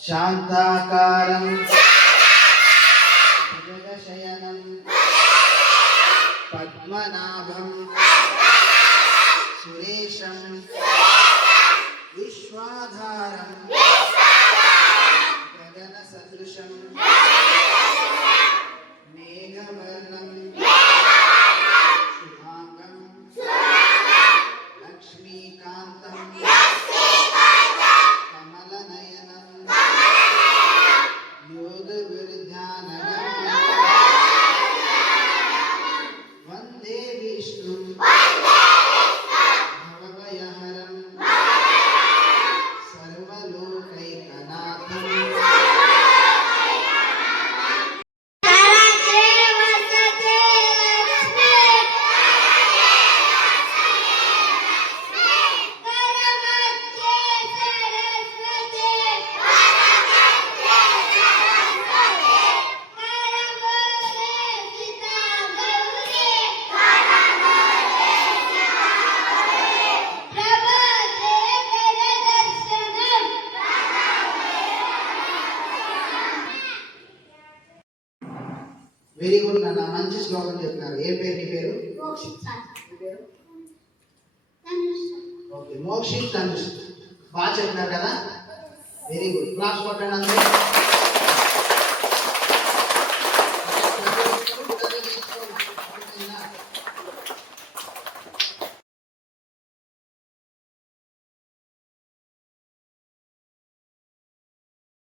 శాంతాకారం భుజగశయనం పద్మనాభం సురేశం విశ్వాధారం గగన సదృశం మేఘవర్ణం శుభాంగం లక్ష్మీకాంతం కమలనయనం యోగ విరుద్ధానగం వందే విష్ణు భవభయహరం సర్వలోకైకనాథం వెరీ గుడ్ నాన్న, మంచి శ్లోకం చెప్తున్నారు. ఏ పేరు నీ పేరు? ఓకే, మోక్షిత్ ధనుష్. బాగా చెప్పినారు కదా, వెరీ గుడ్. క్లాస్ కొట్టండి అందరూ.